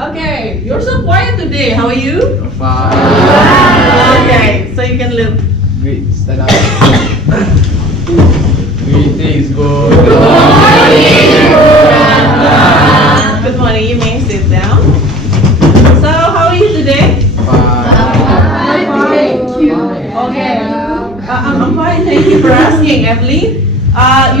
Okay, you're so quiet today. How are you? Fine. Okay, so you can look. Great. Stand up. Greetings, good. Good morning. You may sit down. So, how are you today? Fine. Okay. I'm fine. Thank you for asking, Evelyn.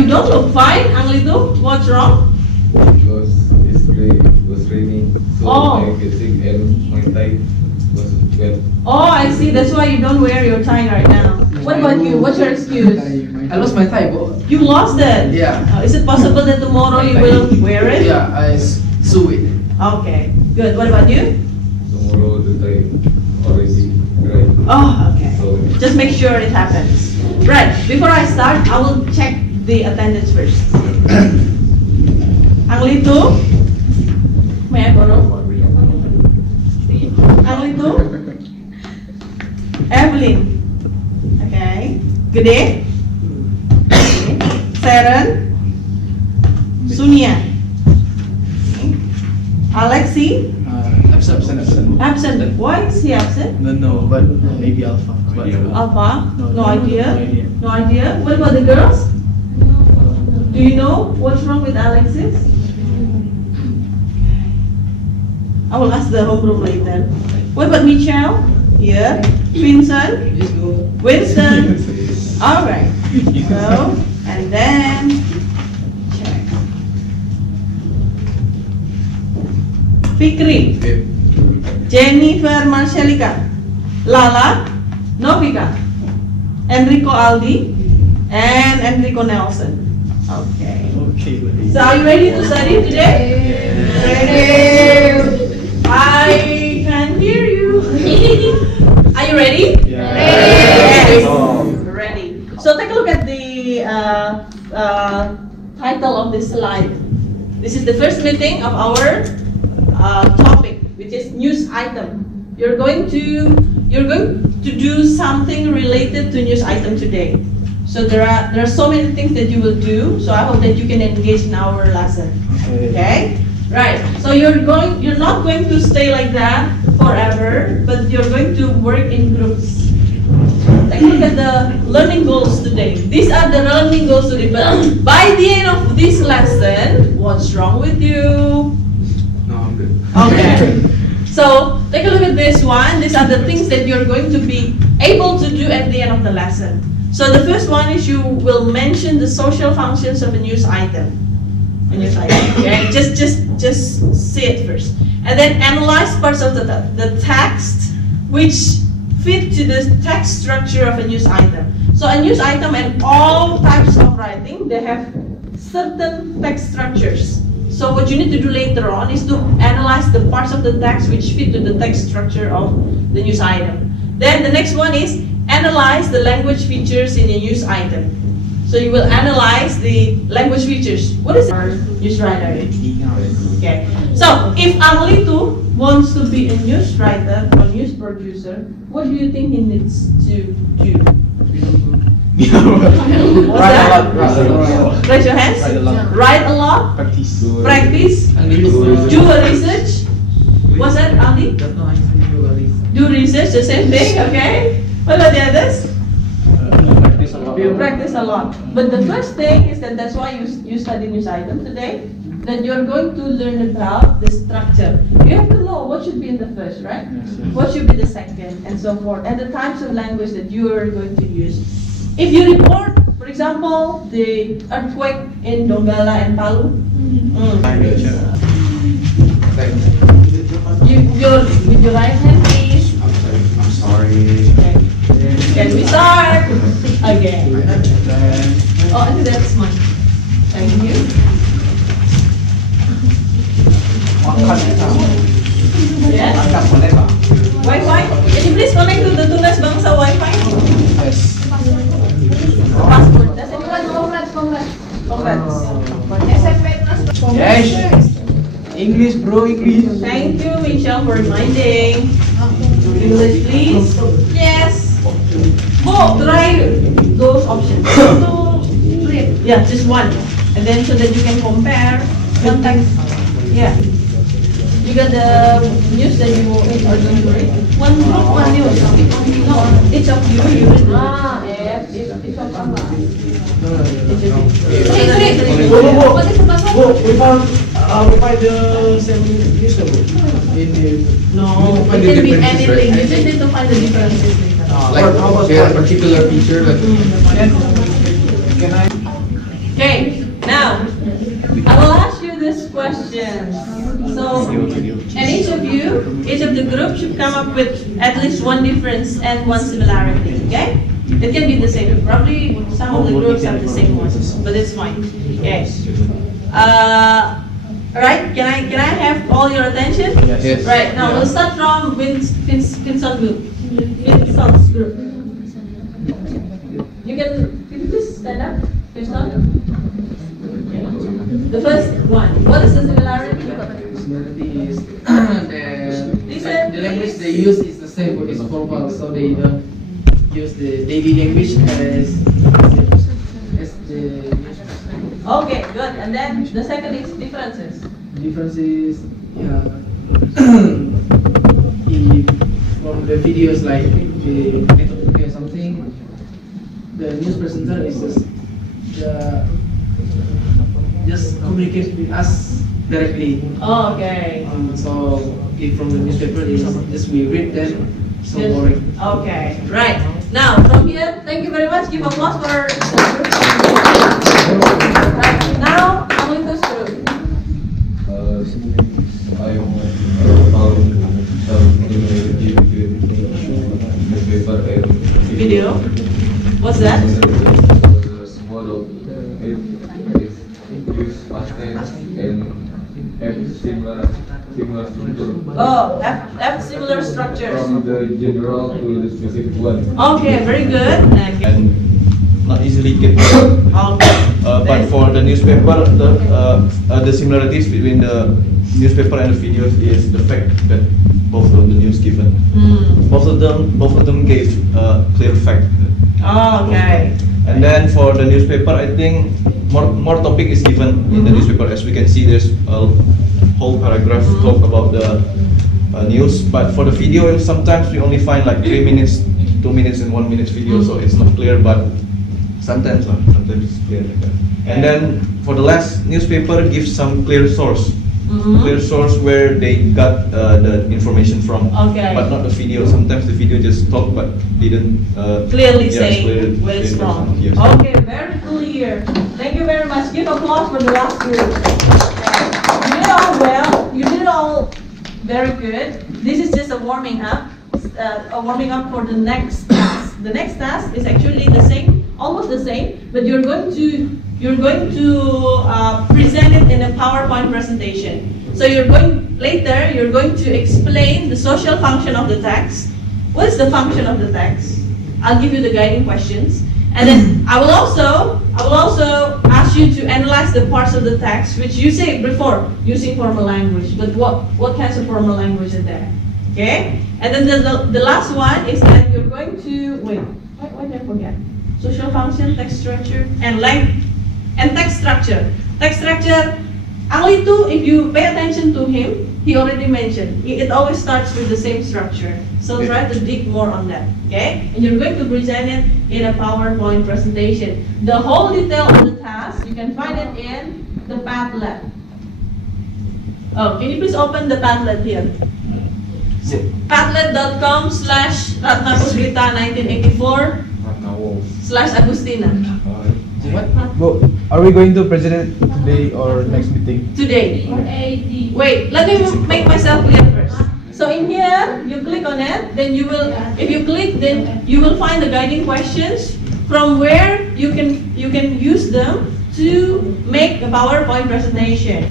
You don't look fine, Anglito. What's wrong? Because yesterday was raining, so I get sick and my tie was wet. Oh, I see. That's why you don't wear your tie right now. What about you? What's your excuse? I lost my tie, bro. You lost it? Yeah. Is it possible that tomorrow you will wear it? Yeah, I sew it. Okay, good. What about you? Tomorrow the tie already dry. Oh, okay. So Just make sure it happens. Right, before I start, I will check the attendance first. Anglito? May I borrow? Anglito? Evelyn? Okay. Gede? Okay. Seren? Sunia? Okay. Alexi? Absent. Absent. Why is he absent? No, but maybe Alpha. But Alpha? No, No idea? no idea. No idea? What about the girls? Do you know what's wrong with Alexis? I will ask the homeroom later. What about Michelle? Here. Vincent? just go. Winston? Alright. So, and then check. Fikri, Jennifer Marcelika, Lala, Novika, Enrico Aldi, and Enrico Nelson. Okay. Okay. So are you ready to study today? Ready. I can hear you. Are you ready? Yeah. Yes. Ready. So take a look at the title of this slide. This is the first meeting of our topic, which is news item. You're going to do something related to news item today. So there are so many things that you will do. So I hope that you can engage in our lesson. Okay? Right. So you're not going to stay like that forever, but you're going to work in groups. Take a look at the learning goals today. These are the learning goals today. But by the end of this lesson, what's wrong with you? no, I'm good. Okay. So take a look at this one. These are the things that you're going to be able to do at the end of the lesson. So the first one is you will mention the social functions of a news item. A news item. Okay. Just say it first, and then analyze parts of the text which fit to the text structure of a news item. So a news item and all types of writing, they have certain text structures. So what you need to do later on is to analyze the parts of the text which fit to the text structure of the news item. Then the next one is analyze the language features in a news item. So you will analyze the language features. What is our news writer? Okay. So if Anglito wants to be a news writer or news producer, what do you think he needs to do? What's that? Raise your hands. Write a lot. Practice. Practice. Do a research. What's that, Andy? Do research, the same thing, okay? What about the others? Practice a lot. You practice a lot. But the first thing is that's why you study news item today, that you're going to learn about the structure. You have to know what should be in the first, right? What should be the second, and so forth, and the types of language that you are going to use. If you report, for example, the earthquake in Donggala and Palu, with your right hand, please. I'm sorry. Okay. Can we start? Again. Oh, I think that's mine. Thank you. Yes. Wi-Fi? Can you please connect to the Tunas Bangsa Wi-Fi? Yes. Passport. Does anyone know? Congrats. Yes. English, bro, English. Thank you, Michelle, for reminding. English, please. Yes. Go try those options. Yeah, just one. And then so that you can compare one text. Yeah. You got the news that you are going to read? One group, one news. No, each of you read. Each of us. What is the first one? We find the same newspaper. No, it can be anything. You just need to find the differences later. Like there are particular feature that Can I? Okay, now I will ask you this question. So, and each of the group should come up with at least one difference and one similarity. Okay? It can be the same. Probably some of the groups have the same ones, but it's fine. Okay. Right? Can I have all your attention? Yes. Right. Now we'll start from Vincent's group. Vincent's group. Can you please stand up? Vincent? The first one. What is the similarity? Similarity is the language they use is the same, but it's formal, so they don't use the daily language as the Okay, good. And then the second is differences. difference is from the videos like the network or something, the news presenter is just communicate with us directly. Oh, okay. So if from the newspaper is just we read them, so boring. Okay, right. Now from here, thank you very much. Give applause for. Right. Now I'm going to screw. Video. What's that? Model it is use past tense and have similar structure. Oh, F similar structures. From the general to the specific one. Okay, very good. Okay. And not easily get. Okay. But for the newspaper, the similarities between the newspaper and the videos is the fact that both of the news given, both of them gave clear fact. Oh, okay. And then for the newspaper, I think more topic is given in the newspaper. As we can see, there's a whole paragraph talk about the news. But for the video, sometimes we only find like 3 minutes, 2 minutes, and 1 minute video, so it's not clear. But sometimes it's clear like that. And then for the last newspaper, gives some clear source. Clear source where they got the information from, Okay. but not the video. Sometimes the video just talk but didn't Clearly yes, say clear- where it's clear from. yes. Okay, very clear. Thank you very much. Give applause for the last group. You did all well. You did all very good. This is just a warming up. For the next task. The next task is actually the same, almost the same, but you're going to present it in a PowerPoint presentation. So you're going to explain the social function of the text. What is the function of the text? I'll give you the guiding questions, and then I will also ask you to analyze the parts of the text which you say before using formal language. But what kinds of formal language are there? Okay, and then the last one is that you're going to wait. What did I forget? Social function, text structure, and length. And text structure. Text structure, only two, if you pay attention to him, he already mentioned, it always starts with the same structure. So try to dig more on that, okay? And you're going to present it in a PowerPoint presentation. The whole detail of the task, you can find it in the Padlet. Oh, can you please open the Padlet here? Padlet.com/Ratnapusrita1984/Agustina. Bo, are we going to present it today or next meeting? Today. Wait, let me make myself clear first. So in here, you click on it, then you will, if you click, then you will find the guiding questions from where you can use them to make a PowerPoint presentation.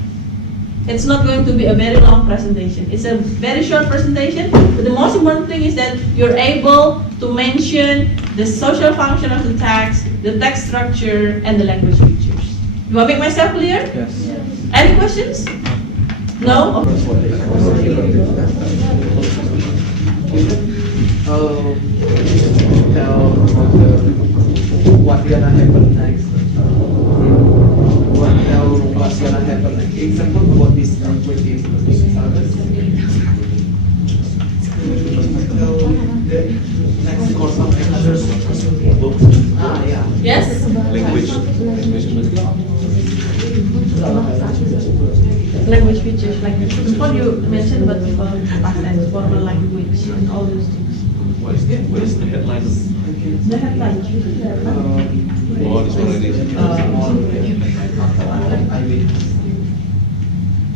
It's not going to be a very long presentation. It's a very short presentation, but the most important thing is that you're able to mention the social function of the text, the text structure, and the language features. Do I make myself clear? Yes. Any questions? No? Tell what gonna happen next. Tell what's gonna happen next. Example, what this earthquake is. future, like what you mentioned about past tense, formal language, and all those things. What is the headline? The headline. Oh, this one already.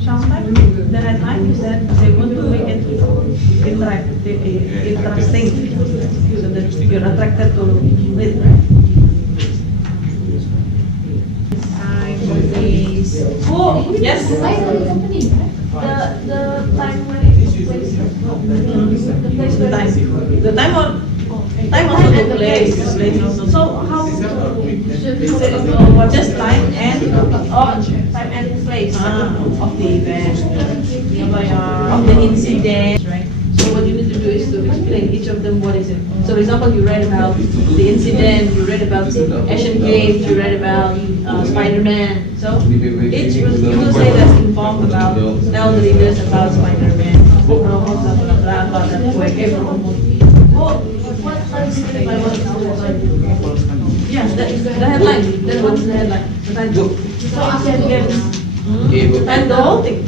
Sometimes the headline is that they want to make it interesting, so that you're attracted to read. Oh, yes. The time when it took place. The time also took place. So how just time and time and place of the event, of the incident, right? So what you need to do is to explain each of them what is it. So for example, you read about the incident, you read about Asian Games, you read about Spider-Man. So each you will say that's informed about, tell the readers about Spider-Man, blah blah blah about that work. Yeah, the headline. That was the headline. The title. So Asian Games. And the whole thing.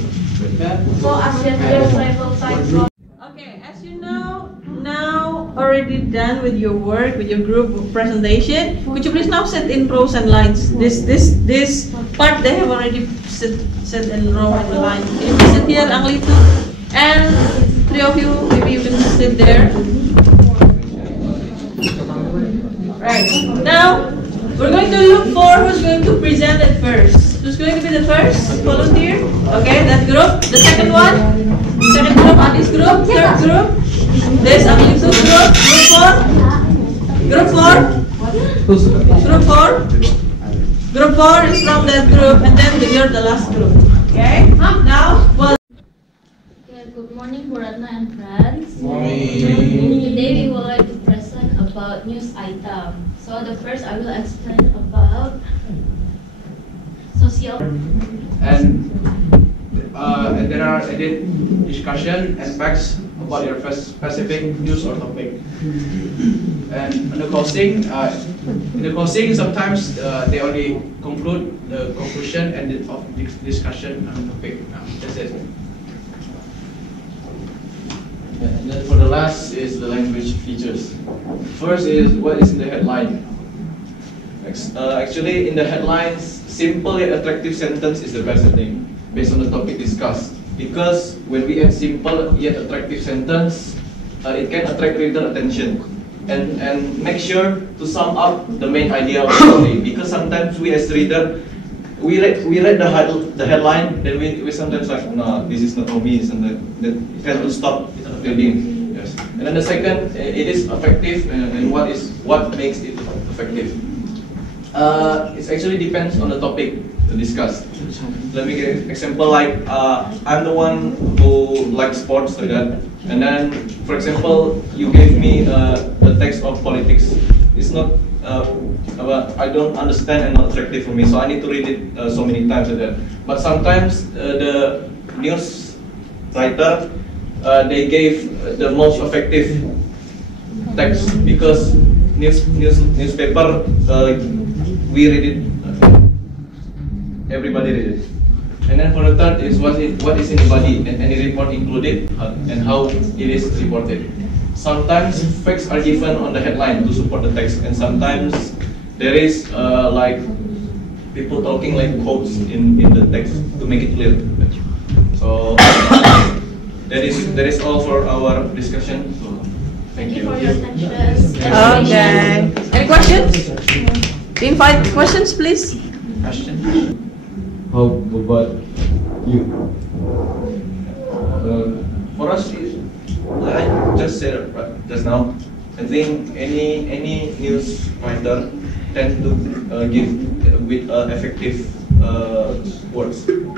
So Asian Games rival time slot. Okay, as you know, now already done with your work, with your group presentation. Could you please now set in rows and lines? This part they have already set in row and line. Can you sit here, Anglito? And three of you, maybe you can sit there. Right. Now we're going to look for who's going to present it first. Who's going to be the first volunteer? Okay, that group. The second one. Second group, Adi's group. Third group. This Anglito's group. Group 4. Group 4. Group 4 is from that group, and then you're the last group. Okay? Now, well. Okay, good morning, Buratna and friends. Today we would like to present about news item. So the first I will explain about social. And there are edit discussion and facts about your specific news or topic. And in the closing, sometimes they only conclude the conclusion and of discussion on the topic. That's it. And then for the last is the language features. First is what is in the headline. Actually, in the headlines, simple yet attractive sentence is the best thing based on the topic discussed. Because when we add simple yet attractive sentence, it can attract reader attention and make sure to sum up the main idea of the story. Because sometimes we as reader, we read the headline, then we sometimes like, no, this is not for me, and then it has to stop reading. Yes. And then the second, it is effective, and what makes it effective? It actually depends on the topic to discuss. Let me give an example. Like I'm the one who likes sports like that, and then for example, you gave me the text of politics. It's not. I don't understand and not attractive for me, so I need to read it so many times like that. But sometimes the news writer they gave the most effective text because newspaper we read it, everybody read it. And then for the third is what is in the body and any report included and how it is reported. Sometimes facts are given on the headline to support the text, and sometimes there is like people talking like quotes in the text to make it clear. So that is all for our discussion. So thank you. For your attention. Okay. Any questions? Invite questions, please. Question? How about you? For us, I just said it just now. I think any news writer tend to give with effective words. So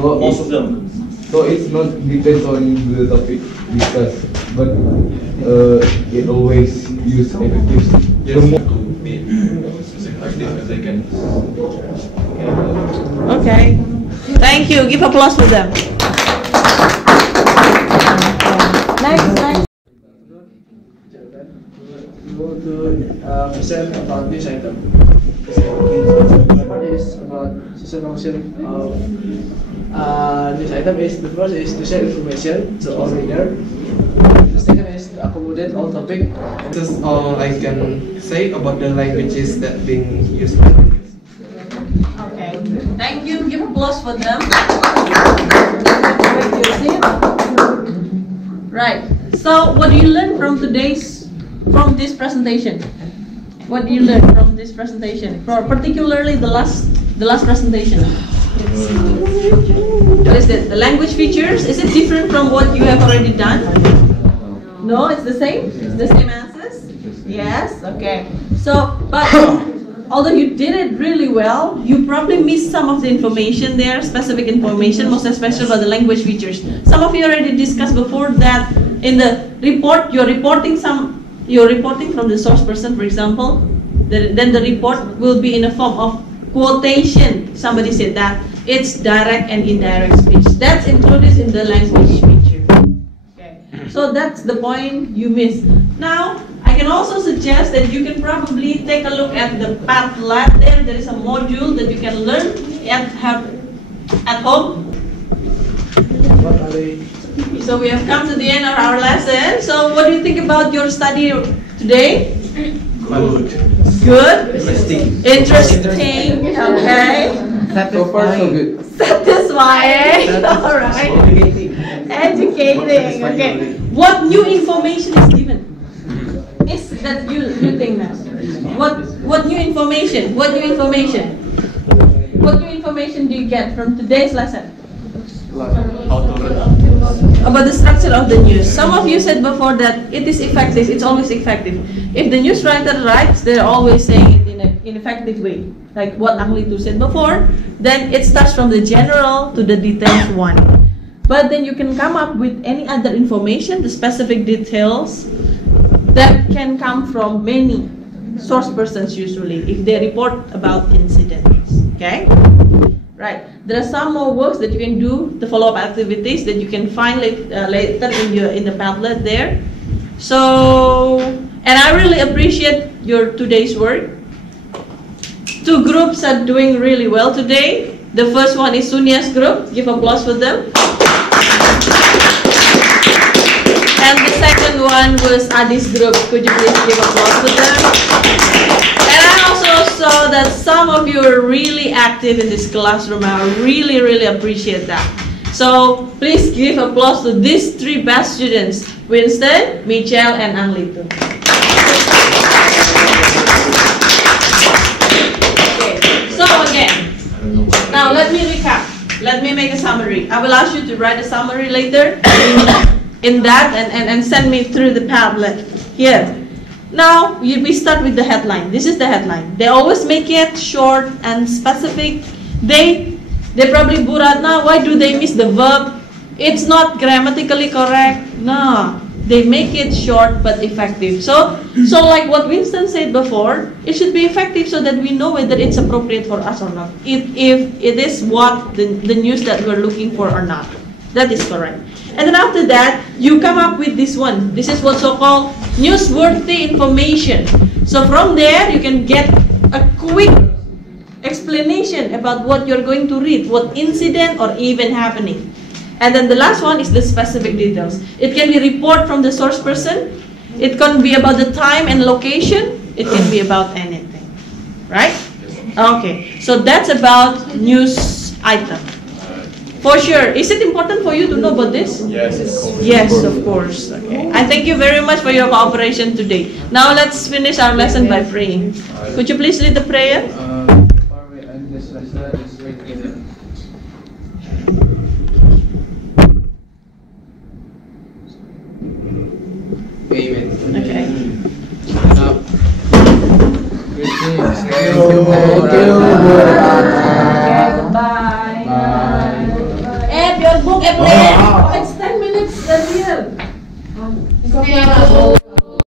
Most of them. So it's not depends on the topic discussed, but it always use effective. Yes, to be as effective as they can. Okay. Thank you. Give applause for them. Next. Go to present about news item. part is about social function of news item. Is the first is to share information to all reader. The second is to accommodate all topic. This is all I can say about the languages that being used by the news. Okay. Thank you. Give applause for them. Right. So, what do you learn from this presentation? What do you learn from this presentation? Particularly the last presentation. What is it? The language features. Is it different from what you have already done? No, it's the same. It's the same answers. Yes. Okay. So, but although you did it really well, you probably missed some of the information there, specific information, most especially about the language features. Some of you already discussed before that in the report, you're reporting from the source person, for example. Then the report will be in a form of quotation. Somebody said that. It's direct and indirect speech. That's included in the language feature. Okay. So that's the point you missed. Now, I can also suggest that you can probably take a look at the Padlet there. There is a module that you can learn at home. What are they? So we have come to the end of our lesson. So what do you think about your study today? Good. Interesting. Okay. So far, so good. Satisfying. All right. Educating. Okay. What new information is given? Is that you think now? What new information? What new information? What new information do you get from today's lesson? About the structure of the news. Some of you said before that it is effective. It's always effective. If the news writer writes, they're always saying it in an effective way. Like what Anglitu said before, then it starts from the general to the detailed one. But then you can come up with any other information, the specific details that can come from many source persons usually if they report about incidents. Okay? Right. There are some more works that you can do, the follow-up activities that you can find later in the Padlet there. So, and I really appreciate your today's work. Two groups are doing really well today. The first one is Sunya's group. Give applause for them. And the second one was Adi's group. Could you please give applause for them? And I also saw that some of you are really active in this classroom. I really, really appreciate that. So please give applause to these three best students, Winston, Michelle, and Anglitu. So again, now let me recap. Let me make a summary. I will ask you to write a summary later in that and send me through the Padlet here. Now we start with the headline. This is the headline. They always make it short and specific. They probably Buratna, why do they miss the verb? It's not grammatically correct. No. They make it short but effective. So like what Winston said before, it should be effective so that we know whether it's appropriate for us or not. If it is what the news that we're looking for or not. That is correct. And then after that, you come up with this one. This is what's so-called newsworthy information. So from there, you can get a quick explanation about what you're going to read, what incident or event happening. And then the last one is the specific details. It can be report from the source person. It can be about the time and location. It can be about anything. Right? Okay. So that's about news item. For sure. Is it important for you to know about this? Yes, of course. Yes, of course. Okay. I thank you very much for your cooperation today. Now let's finish our lesson by praying. Could you please lead the prayer? Before we end this lesson, let's pray together. Amen. Okay. Now, Okay, goodbye. Bye. Your book, please.